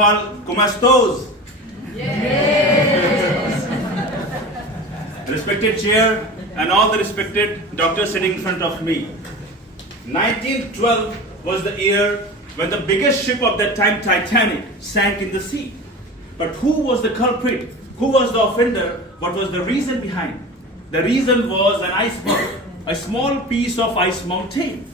¿Cómo estás? Yes. Respected chair and all the respected doctors sitting in front of me. 1912 was the year when the biggest ship of that time, Titanic, sank in the sea. But who was the culprit? Who was the offender? What was the reason behind? The reason was an iceberg, a small piece of ice mountain.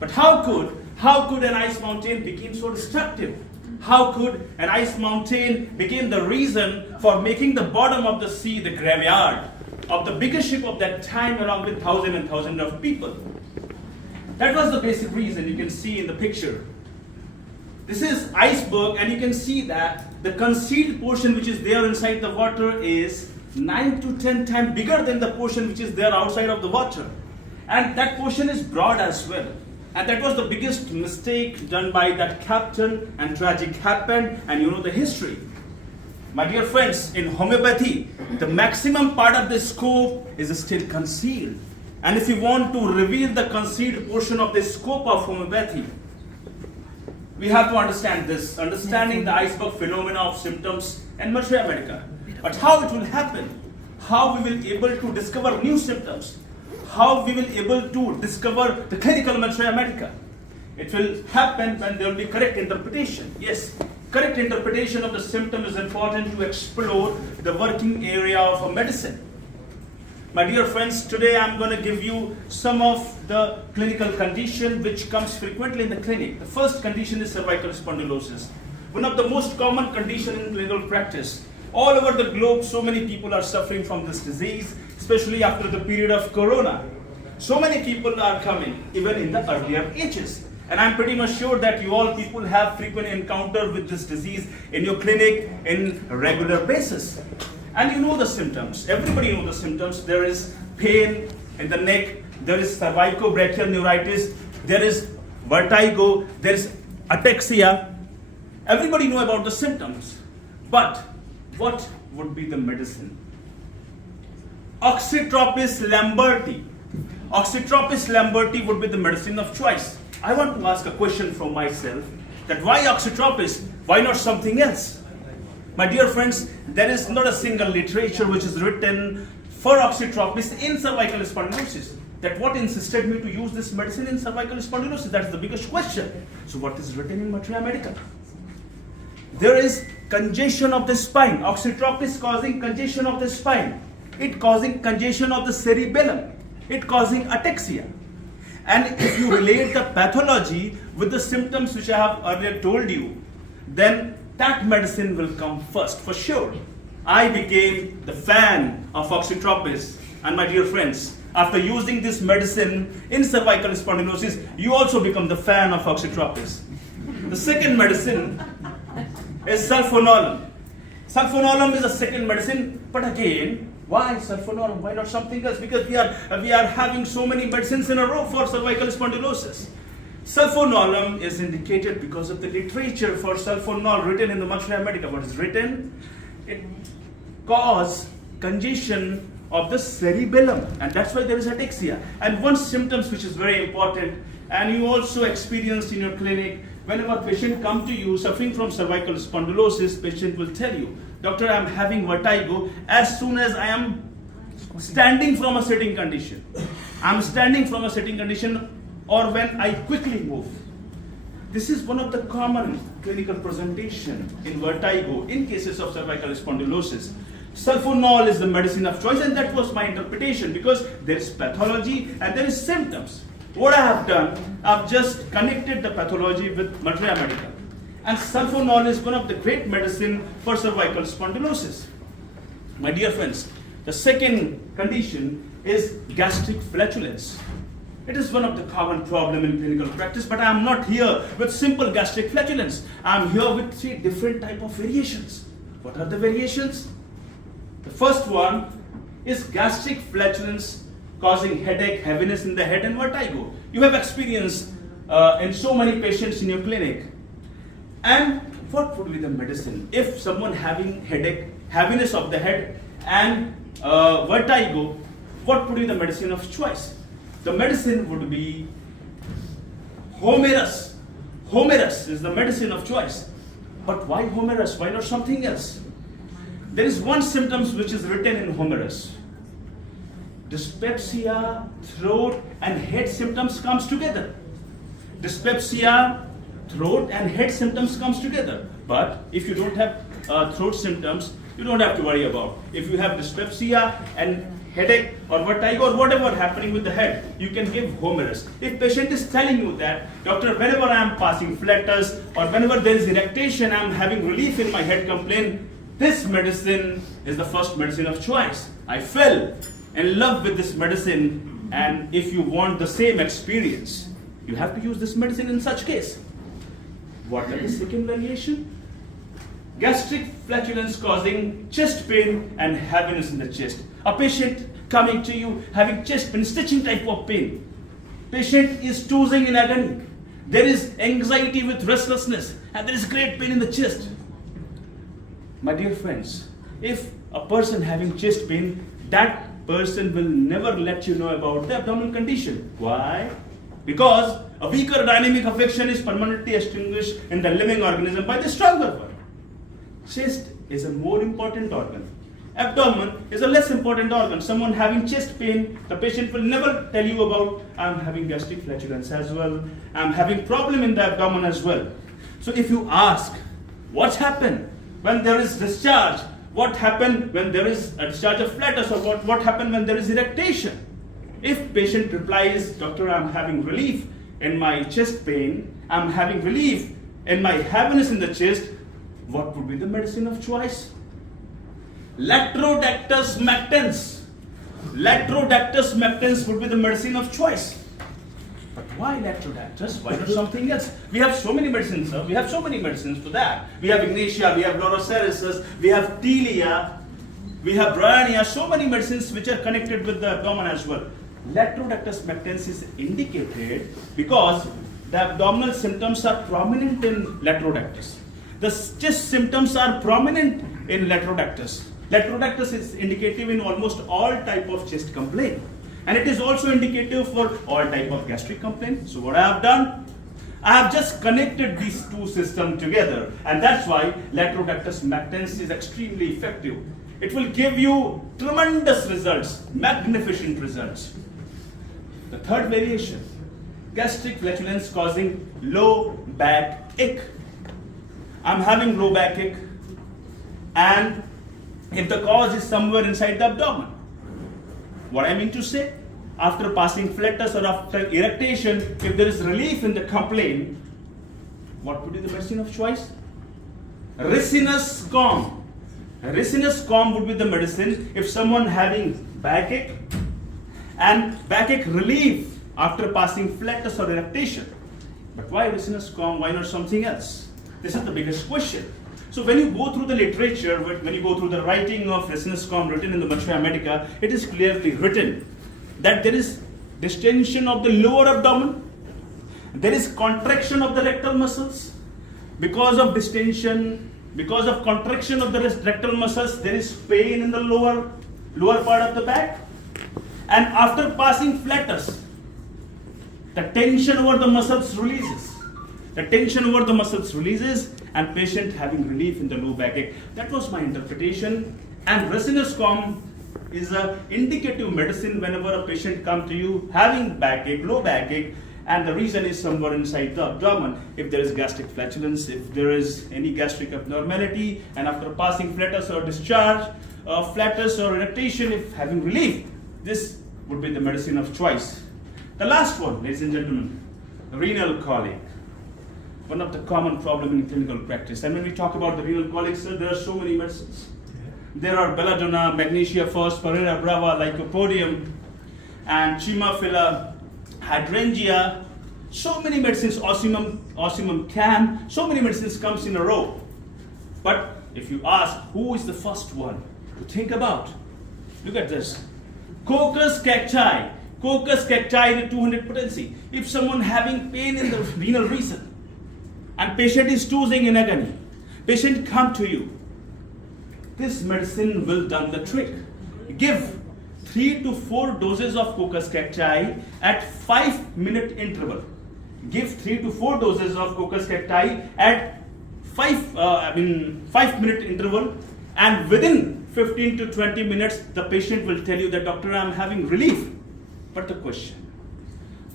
But how could an ice mountain become so destructive? How could an ice mountain become the reason for making the bottom of the sea the graveyard of the biggest ship of that time, along with thousands and thousands of people? That was the basic reason. You can see in the picture. This is iceberg, and you can see that the concealed portion which is there inside the water is 9 to 10 times bigger than the portion which is there outside of the water. And that portion is broad as well. And that was the biggest mistake done by that captain, and tragic happened, and you know the history. My dear friends, in homeopathy, the maximum part of the scope is still concealed. And if you want to reveal the concealed portion of the scope of homeopathy, we have to understand this, understanding the iceberg phenomena of symptoms and materia medica. But how it will happen, how we will able to discover new symptoms, how we will able to discover the clinical materia medica. It will happen when there will be correct interpretation. Yes, correct interpretation of the symptom is important to explore the working area of a medicine. My dear friends, today I am going to give you some of the clinical condition which comes frequently in the clinic. The first condition is cervical spondylosis, one of the most common condition in clinical practice. All over the globe, so many people are suffering from this disease, especially after the period of Corona. So many people are coming, even in the earlier ages. And I'm pretty much sure that you all people have frequent encounter with this disease in your clinic in a regular basis. And you know the symptoms. Everybody knows the symptoms. There is pain in the neck. There is cervicobrachial neuritis. There is vertigo. There is ataxia. Everybody know about the symptoms. But what would be the medicine? Oxytropis lamberti. Oxytropis lamberti would be the medicine of choice. I want to ask a question from myself, that why oxytropis? Why not something else? My dear friends, there is not a single literature which is written for oxytropis in cervical spondylosis. That what insisted me to use this medicine in cervical spondylosis? That's the biggest question. So what is written in materia medica? There is congestion of the spine. Oxytropis causing congestion of the spine. It causing congestion of the cerebellum. It causing ataxia. And if you relate the pathology with the symptoms which I have earlier told you, then that medicine will come first for sure. I became the fan of oxytropis, and my dear friends, after using this medicine in cervical spondylosis, you also become the fan of oxytropis. The second medicine is sulfonolum. Sulfonolum is a second medicine, but again, why sulfonolum? Why not something else? Because we are having so many medicines in a row for cervical spondylosis. Sulfonolum is indicated because of the literature for sulfonol written in the materia medica. What is written? It causes congestion of the cerebellum, and that's why there is ataxia. And one symptoms which is very important, and you also experienced in your clinic, whenever a patient comes to you suffering from cervical spondylosis, patient will tell you, doctor, I am having vertigo as soon as I am standing from a sitting condition. I am standing from a sitting condition, or when I quickly move. This is one of the common clinical presentation in vertigo in cases of cervical spondylosis. Sulfonol is the medicine of choice, and that was my interpretation, because there is pathology and there is symptoms. What I have done, I've just connected the pathology with materia medica. And sulfonol is one of the great medicine for cervical spondylosis. My dear friends, the second condition is gastric flatulence. It is one of the common problem in clinical practice, but I am not here with simple gastric flatulence. I am here with 3 different type of variations. What are the variations? The first one is gastric flatulence causing headache, heaviness in the head, and vertigo. You have experienced in so many patients in your clinic. And what would be the medicine? If someone having headache, heaviness of the head, and vertigo, what would be the medicine of choice? The medicine would be Homerus. Homerus is the medicine of choice. But why Homerus? Why not something else? There is one symptom which is written in Homerus. Dyspepsia, throat and head symptoms comes together. Dyspepsia, throat and head symptoms comes together. But if you don't have throat symptoms, you don't have to worry about. If you have dyspepsia and headache or vertigo or whatever happening with the head, you can give Homerus. If patient is telling you that, doctor, whenever I am passing flatus or whenever there is irritation, I am having relief in my head complaint, this medicine is the first medicine of choice. I fell in love with this medicine, and if you want the same experience, you have to use this medicine in such case. What is the second variation? Gastric flatulence causing chest pain and heaviness in the chest. A patient coming to you having chest pain, stitching type of pain. Patient is tossing in agony. There is anxiety with restlessness, and there is great pain in the chest. My dear friends, if a person having chest pain, that person will never let you know about the abdominal condition. Why? Because a weaker dynamic affection is permanently extinguished in the living organism by the stronger one. Chest is a more important organ. Abdomen is a less important organ. Someone having chest pain, the patient will never tell you about, I'm having gastric flatulence as well, I'm having problem in the abdomen as well. So if you ask, what happened when there is discharge? What happened when there is a discharge of flatus, or what happened when there is irritation? If patient replies, doctor, I'm having relief in my chest pain, I'm having relief in my heaviness in the chest, what would be the medicine of choice? Latrodactylus mactans. Latrodactylus mactans would be the medicine of choice. But why Latrodactylus? Why not something else? We have so many medicines, sir. We have so many medicines for that. We have Ignatia, we have Loroceresus, we have Telia, we have Bryonia, so many medicines which are connected with the abdomen as well. Latrodactylus mactans is indicated because the abdominal symptoms are prominent in Latrodactylus. The chest symptoms are prominent in Latrodactylus. Latrodactylus is indicative in almost all type of chest complaint. And it is also indicative for all type of gastric complaint. So what I have done? I have just connected these two systems together. And that's why Latrodactylus mactans is extremely effective. It will give you tremendous results, magnificent results. The third variation, gastric flatulence causing low back ache. I'm having low back ache, and if the cause is somewhere inside the abdomen. What I mean to say, after passing flatus or after irritation, if there is relief in the complaint, what would be the medicine of choice? Ricinus calm. Ricinus calm would be the medicine if someone having backache and backache relief after passing flatus or irritation. But why Ricinus calm? Why not something else? This is the biggest question. So when you go through the literature, when you go through the writing of Ricinus calm written in the Machuia Medica, it is clearly written that there is distension of the lower abdomen, there is contraction of the rectal muscles. Because of distension, because of contraction of the rectal muscles, there is pain in the lower part of the back. And after passing flatus, the tension over the muscles releases. The tension over the muscles releases, and patient having relief in the low backache. That was my interpretation. And Ricinus calm is an indicative medicine whenever a patient comes to you having backache, low backache, and the reason is somewhere inside the abdomen. If there is gastric flatulence, if there is any gastric abnormality, and after passing flatus or discharge, flatus or irritation, if having relief, this would be the medicine of choice. The last one, ladies and gentlemen, renal colic. One of the common problem in clinical practice. And when we talk about the renal colic, sir, there are so many medicines. There are belladonna, magnesia first, Pereira brava, lycopodium, and Chimaphila, hydrangea. So many medicines, osmium cam. So many medicines comes in a row. But if you ask who is the first one to think about, look at this. Coccus cacti. Coccus cacti in 200 potency. If someone having pain in the renal region, and patient is tossing in agony, patient come to you, this medicine will done the trick. Give 3 to 4 doses of Coccus cacti at 5-minute interval. Give 3 to 4 doses of Coccus cacti at 5-minute interval, and within 15 to 20 minutes, the patient will tell you that, doctor, I'm having relief. But the question,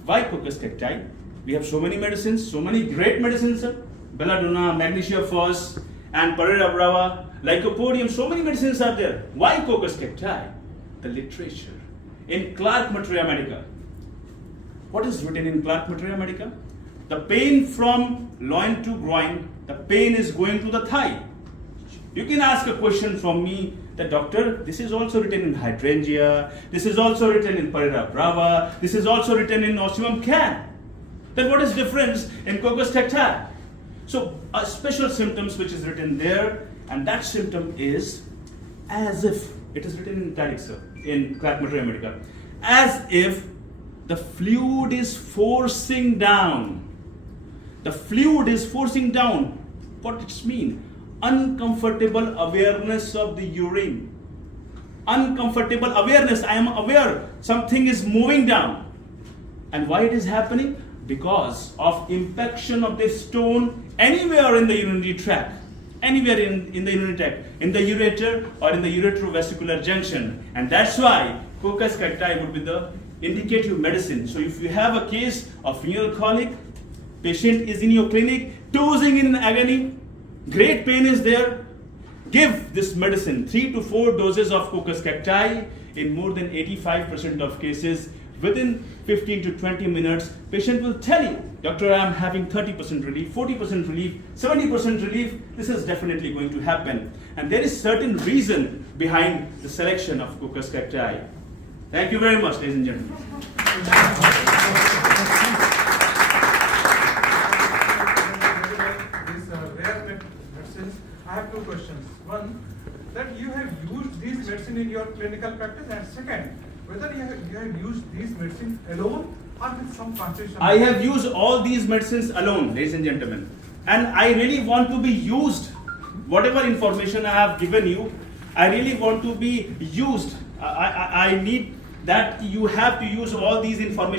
why Coccus cacti? We have so many medicines, so many great medicines, sir. Belladonna, Magnesia Fos, and Parera brava, Lycopodium, so many medicines are there. Why Coccus cacti? The literature. In Clark Materia Medica, what is written in Clark Materia Medica? The pain from loin to groin, the pain is going to the thigh. You can ask a question from me that, doctor, this is also written in Hydrangea, this is also written in Parera brava, this is also written in Osmium can. Then what is difference in Coccus cacti? So a special symptoms which is written there, and that symptom is as if, it is written in italics, sir, in Clark Materia Medica, as if the fluid is forcing down. The fluid is forcing down. What does it mean? Uncomfortable awareness of the urine. Uncomfortable awareness. I am aware something is moving down. And why it is happening? Because of impaction of this stone anywhere in the urinary tract. Anywhere in the urinary tract. In the ureter or in the uretrovesicular junction. And that's why Coccus cacti would be the indicative medicine. So if you have a case of renal colic, patient is in your clinic, tossing in agony, great pain is there, give this medicine, 3 to 4 doses of Coccus cacti. In more than 85% of cases, within 15 to 20 minutes, patient will tell you, doctor, I am having 30% relief, 40% relief, 70% relief. This is definitely going to happen. And there is certain reason behind the selection of Coccus cacti. Thank you very much, ladies and gentlemen. I have two questions. One, that you have used these medicine in your clinical practice, and second, whether you have used these medicine alone or with some constitution. I have used all these medicines alone, ladies and gentlemen. And I really want to be used. Whatever information I have given you, I really want to be used. I need that you have to use all these information.